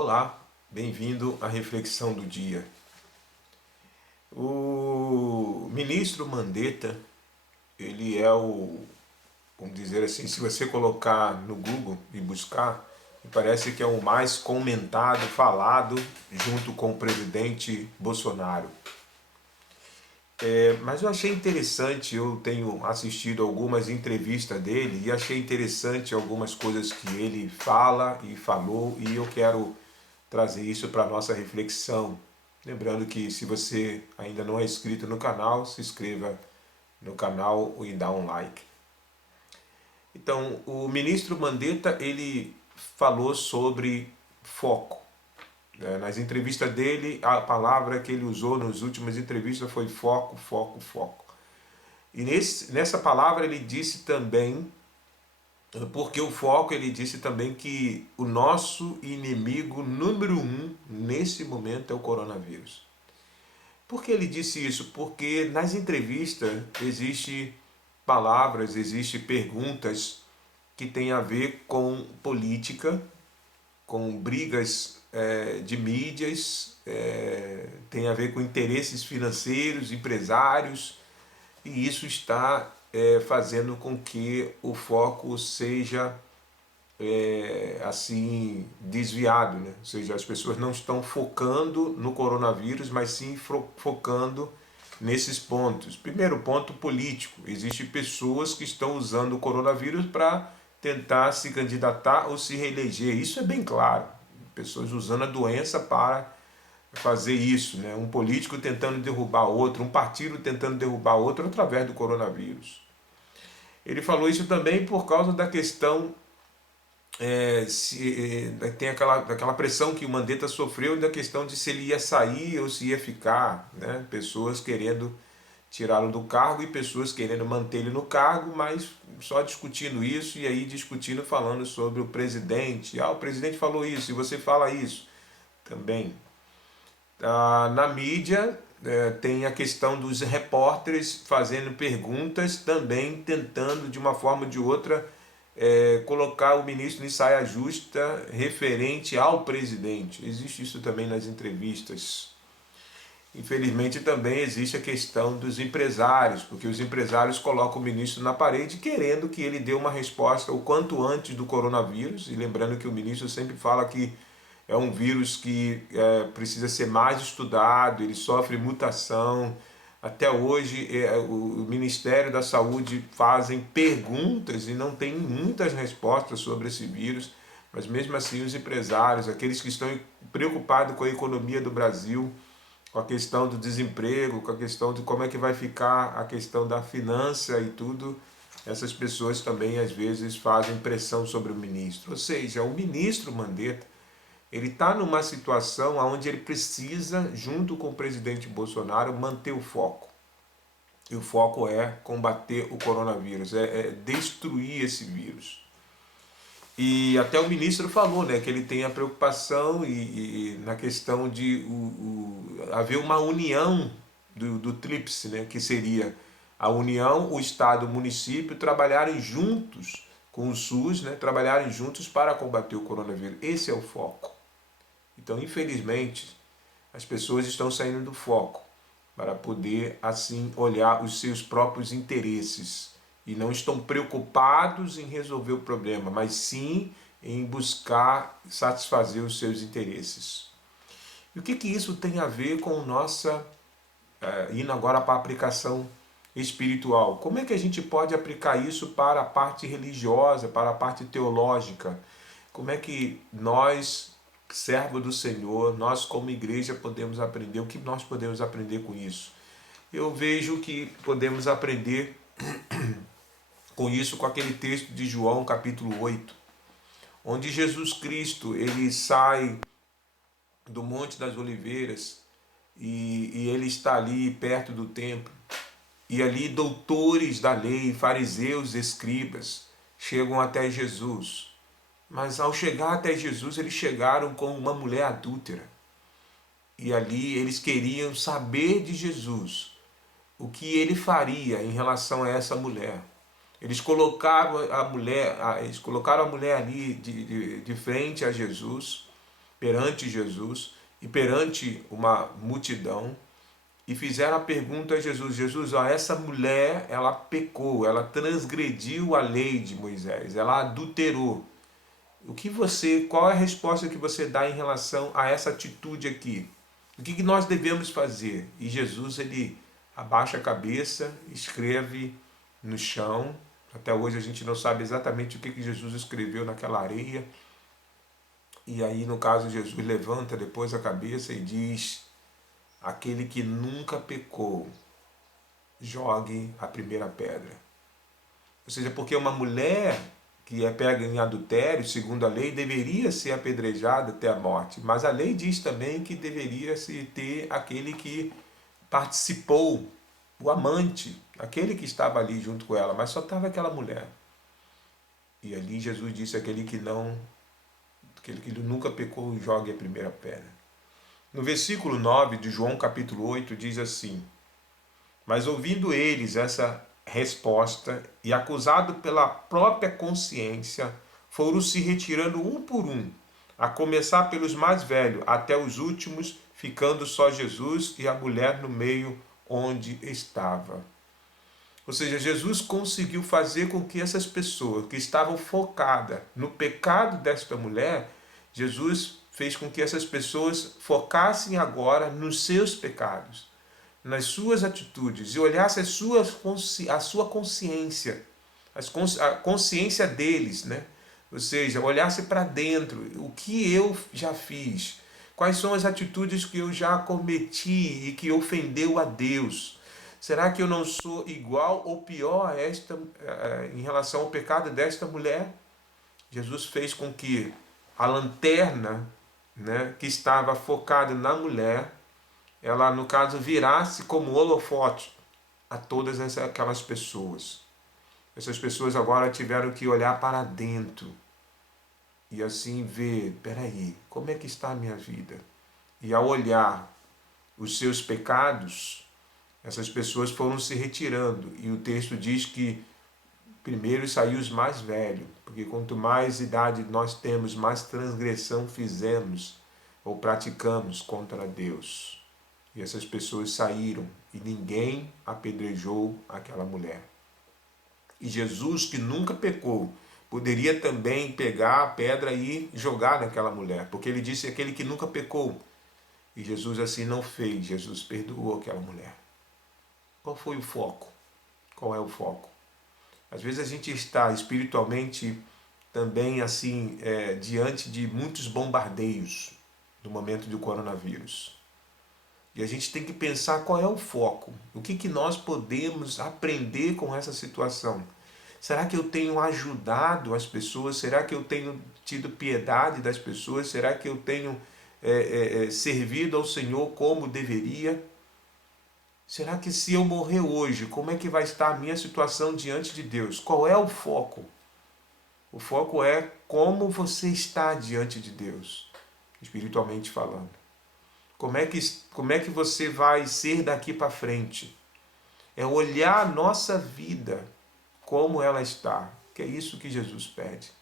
Olá, bem-vindo à reflexão do dia. O ministro Mandetta, ele é vamos dizer assim, se você colocar no Google e buscar, parece que é o mais comentado, falado, junto com o presidente Bolsonaro. Mas eu achei interessante, eu tenho assistido algumas entrevistas dele e achei interessante algumas coisas que ele fala e falou, e eu quero trazer isso para a nossa reflexão. Lembrando que se você ainda não é inscrito no canal, se inscreva no canal e dá um like. Então, o ministro Mandetta, ele falou sobre foco. Nas entrevistas dele, a palavra que ele usou nas últimas entrevistas foi foco, foco, foco. E nessa palavra ele disse também, porque o foco, ele disse também que o nosso inimigo número 1 nesse momento é o coronavírus. Por que ele disse isso? Porque nas entrevistas existe palavras, existe perguntas que têm a ver com política, com brigas de mídias, tem a ver com interesses financeiros, empresários, e isso está fazendo com que o foco seja assim desviado, né? Ou seja, as pessoas não estão focando no coronavírus, mas sim focando nesses pontos. Primeiro ponto político, existem pessoas que estão usando o coronavírus para tentar se candidatar ou se reeleger, isso é bem claro, pessoas usando a doença para fazer isso, né? Um político tentando derrubar outro, um partido tentando derrubar outro através do coronavírus. Ele falou isso também por causa da questão tem aquela pressão que o Mandetta sofreu da questão de se ele ia sair ou se ia ficar, né? Pessoas querendo tirá-lo do cargo e pessoas querendo manter ele no cargo, mas só discutindo isso e aí discutindo, falando sobre o presidente. O presidente falou isso e você fala isso também. Na mídia tem a questão dos repórteres fazendo perguntas, também tentando de uma forma ou de outra colocar o ministro em saia justa referente ao presidente. Existe isso também nas entrevistas. Infelizmente também existe a questão dos empresários, porque os empresários colocam o ministro na parede querendo que ele dê uma resposta o quanto antes do coronavírus, e lembrando que o ministro sempre fala que é um vírus que precisa ser mais estudado, ele sofre mutação. Até hoje o Ministério da Saúde fazem perguntas e não tem muitas respostas sobre esse vírus, mas mesmo assim os empresários, aqueles que estão preocupados com a economia do Brasil, com a questão do desemprego, com a questão de como é que vai ficar a questão da finança e tudo, essas pessoas também às vezes fazem pressão sobre o ministro. Ou seja, o ministro Mandetta, ele está numa situação onde ele precisa, junto com o presidente Bolsonaro, manter o foco. E o foco é combater o coronavírus, é destruir esse vírus. E até o ministro falou, né, que ele tem a preocupação e na questão de haver uma união do tríplice, né, que seria a União, o Estado, o município trabalharem juntos com o SUS, né, trabalharem juntos para combater o coronavírus. Esse é o foco. Então, infelizmente, as pessoas estão saindo do foco para poder, assim, olhar os seus próprios interesses e não estão preocupados em resolver o problema, mas sim em buscar satisfazer os seus interesses. E o que isso tem a ver com nossa, indo agora para a aplicação espiritual? Como é que a gente pode aplicar isso para a parte religiosa, para a parte teológica? Como é que nós, servo do Senhor, nós como igreja podemos aprender? O que nós podemos aprender com isso? Eu vejo que podemos aprender com isso, com aquele texto de João capítulo 8, onde Jesus Cristo ele sai do Monte das Oliveiras e ele está ali perto do templo, e ali doutores da lei, fariseus, escribas, chegam até Jesus. Mas ao chegar até Jesus, eles chegaram com uma mulher adúltera. E ali eles queriam saber de Jesus o que ele faria em relação a essa mulher. Eles colocaram a mulher ali de frente a Jesus perante Jesus e perante uma multidão, e fizeram a pergunta a Jesus: Jesus, ó, essa mulher, ela pecou, ela transgrediu a lei de Moisés, ela adulterou. Qual é a resposta que você dá em relação a essa atitude aqui? O que nós devemos fazer? E Jesus, ele abaixa a cabeça, escreve no chão. Até hoje a gente não sabe exatamente o que Jesus escreveu naquela areia. E aí, no caso, Jesus levanta depois a cabeça e diz: aquele que nunca pecou, jogue a primeira pedra. Ou seja, porque uma mulher que é pega em adultério, segundo a lei, deveria ser apedrejada até a morte. Mas a lei diz também que deveria se ter aquele que participou, o amante, aquele que estava ali junto com ela, mas só estava aquela mulher. E ali Jesus disse: aquele que nunca pecou, jogue a primeira pedra. No versículo 9 de João capítulo 8 diz assim: mas ouvindo eles essa resposta e acusado pela própria consciência, foram se retirando um por um, a começar pelos mais velhos até os últimos, ficando só Jesus e a mulher no meio onde estava. Ou seja, Jesus conseguiu fazer com que essas pessoas que estavam focadas no pecado desta mulher, Jesus fez com que essas pessoas focassem agora nos seus pecados, nas suas atitudes, e olhassem a sua consciência, a consciência deles, né? Ou seja, olhasse para dentro, o que eu já fiz, quais são as atitudes que eu já cometi e que ofendeu a Deus. Será que eu não sou igual ou pior a em relação ao pecado desta mulher? Jesus fez com que a lanterna, né, que estava focada na mulher, ela, no caso, virasse como holofote a todas aquelas pessoas. Essas pessoas agora tiveram que olhar para dentro e assim ver: peraí, como é que está a minha vida? E ao olhar os seus pecados, essas pessoas foram se retirando. E o texto diz que primeiro saiu os mais velhos, porque quanto mais idade nós temos, mais transgressão fizemos ou praticamos contra Deus. E essas pessoas saíram e ninguém apedrejou aquela mulher. E Jesus, que nunca pecou, poderia também pegar a pedra e jogar naquela mulher, porque ele disse: aquele que nunca pecou. E Jesus assim não fez, Jesus perdoou aquela mulher. Qual foi o foco? Qual é o foco? Às vezes a gente está espiritualmente também assim, diante de muitos bombardeios no momento do coronavírus. E a gente tem que pensar qual é o foco. O que nós podemos aprender com essa situação? Será que eu tenho ajudado as pessoas? Será que eu tenho tido piedade das pessoas? Será que eu tenho servido ao Senhor como deveria? Será que se eu morrer hoje, como é que vai estar a minha situação diante de Deus? Qual é o foco? O foco é como você está diante de Deus, espiritualmente falando. Como é que você vai ser daqui para frente? É olhar a nossa vida como ela está, que é isso que Jesus pede.